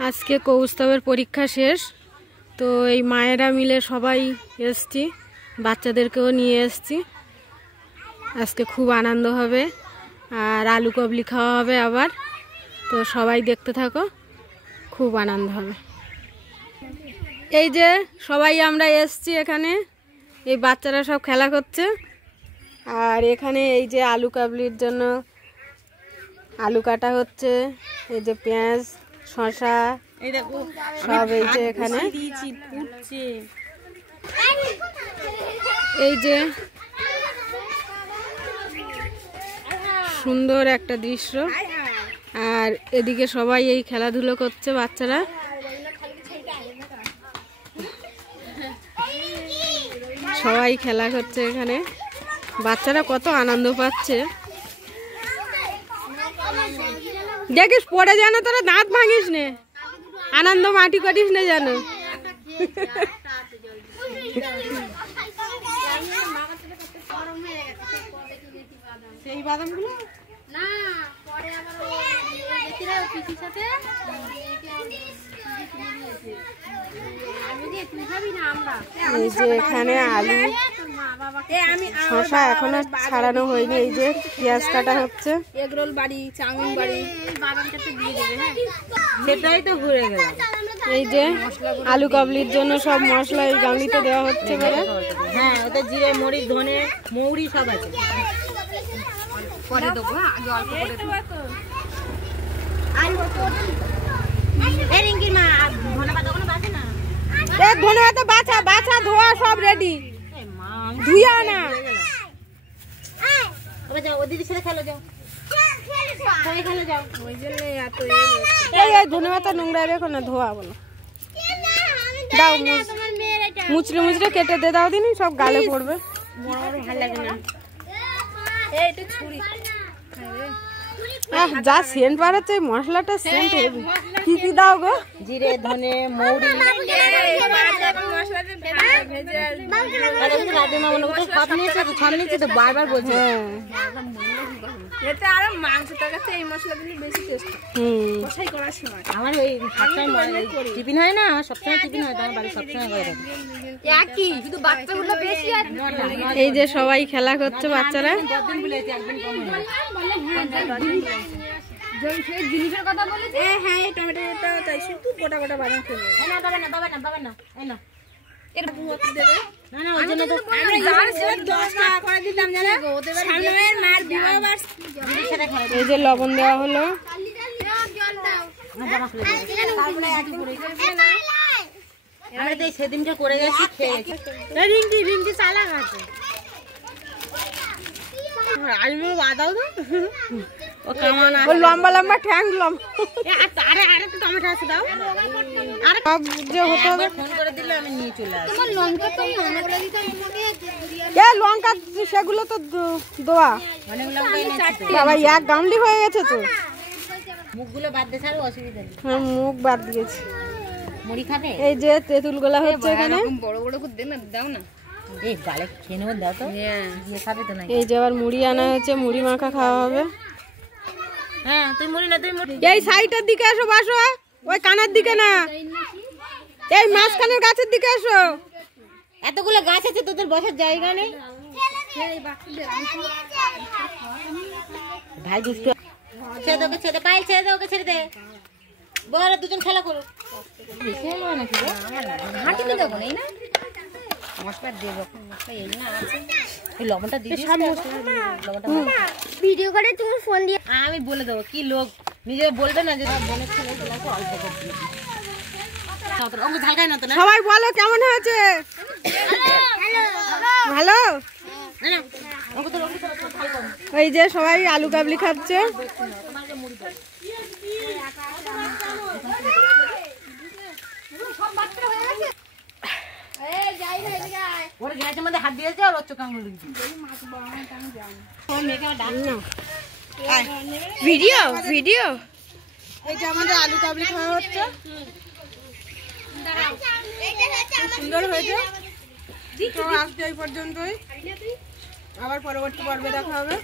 আজকে কৌস্তবের পরীক্ষা শেষ, তো এই মায়েরা মিলে সবাই এসছি, বাচ্চাদেরকেও নিয়ে এসছি। আজকে খুব আনন্দ হবে আর আলু কাবলি খাওয়া হবে আবার। তো সবাই দেখতে থাকো, খুব আনন্দ হবে। এই যে সবাই আমরা এসছি এখানে, এই বাচ্চারা সব খেলা করছে। আর এখানে এই যে আলু কাবলির জন্য আলু কাটা হচ্ছে, এই যে পেঁয়াজ শসা সব এই যে এখানে। এই যে সুন্দর একটা দৃশ্য, আর এদিকে সবাই এই খেলাধুলো করছে বাচ্চারা। সবাই খেলা করছে এখানে, বাচ্চারা কত আনন্দ পাচ্ছে। দেখিস পড়ে যেন তোরা দাঁত ভাঙিস নে, আনন্দ মাটি করিস না যেন। সেই বাদামগুলো না পরে আবার পিসির সাথে এই যে এখানে আলু শসা এখনো ছাড়ানো হয়নি, এই যে পেঁয়াজ কাটা হচ্ছে। এগরোল বাড়ি, চাউমিন বাড়ি, সেটাই তো ঘুরে গেল। এই যে আলু কাবলির জন্য সব মশলা এই গামলিতে দেওয়া হচ্ছে পরে। হ্যাঁ, ওতে জিরে মরি ধনে মৌরি সব আছে, পরে দেবো। আগে অল্প করে ধন্যবাদ। বাছা বাছা ধোয়া সব রেডি, ধুইয়া না। দিদির সাথে খেলো, যাও খেলো যাও। ধন্যবাদ নোংরা রেখো না, ধোয়া বলো। দাও মুচড়ে মুচড়ে কেটে দে, দাও দিন, সব গালে পড়বে। ভালো লাগে না যা সেন্ট বাড়াচ্ছে মশলাটা, সেন্ট হেভি। কি কি দাও গো? জিরে ধনে মৌরি, বারবার বলছে। এতে আরো মাংস তরকারিতে এই মশলা দিলে বেশি টেস্ট। কষাই করার সময় আমার ওই টিফিন হয় না, আমার সবসময় টিফিন হয়, আমার বাড়ি সবসময় করে থাকি একই, শুধু বাচ্চাগুলো বেশি। এই যে সবাই খেলা করছে বাচ্চারা। জিনিসের কথা বলেছে। হ্যাঁ, এই টমেটোটা তাই শুধু গোটা গোটা বাদাম খেলো। না বাবা না, বাবা না, বাবা না, এই না এর বুঝতে দেবে না। না ওই জন্য তো আমরা 10 টাকা করে দিতাম জানা। সামনের মার বিবাহ বার্ষ। এই যে লবণ দেওয়া হলো। আমরা তো সেদিনকে করে গেছি, খেয়ে গেছি। রিঙ্কি রিঙ্কি চালাক আছে। আলু বাদাও তো, ও কামানা, ও লম্বা লম্বা ঠ্যাং লম্বা। আরে আরেকটা টমেটো আছে দাও। আরে সব যে হতো ফোন করে দিলে আমি নিয়ে চলে আসি। তোমার লঙ্কা তো মনে করে দিতাম আমাকে। এ লঙ্কা সেগুলো তো দোয়া অনেক লঙ্কা এনেছি বাবা, এক গামলি হয়ে গেছে তো। মুখগুলো বাদ দে, ছাড়ো, অসুবিধা নেই। হ্যাঁ, মুখ বাদ দিয়েছি। মুড়ি খাবে? এই যে তেঁতুল গোলা হচ্ছে এখানে। বড় বড় করে দে না, দাও না। এই গালে খেয়ে নেবো, দাও তো। দিয়ে খাবে তো না? এই যে আবার মুড়ি আনা হচ্ছে, মুড়ি মাখা খাওয়া হবে। হ্যাঁ, তুই মুড়ি না, তুই মুড়ি। এই সাইডের দিকে এসো, বাসো ওই কানের দিকে না, এই মাঝখানের গাছের দিকে এসো। এতগুলো গাছ আছে, তোদের বসার জায়গা নেই। ভাই দুষ্ট, ছেড়ে দে, ছেড়ে দে, পায়েল ছেড়ে দে, ওকে ছেড়ে দে। বড় দুজন খেলা করো। হাঁটিতে দেবো নেই না, মশলা দিয়ে দেবো। মশলা এই না আছে, এই লবণটা দিয়ে দিস। ভিডিও করে তুমি ফোন দিয়ে আমি বলে দেবো। কি লোক নিজে বলবে না যে বোনের ছেলে ছেলেকে অল্প করতে। ঝালকাই না তো না। সবাই বলো কেমন হয়েছে? ভালো। এই যে সবাই আলু কাবলি খাচ্ছে। ওর গ্যাসের মধ্যে হাত দিয়েছে আর ওর চোখ আঙুল দিয়েছে। ভিডিও ভিডিও এটা আমাদের আলু কাবলি খাওয়া হচ্ছে, সুন্দর হয়েছে। তো আজকে এই পর্যন্তই, আবার পরবর্তী পর্বে দেখা হবে।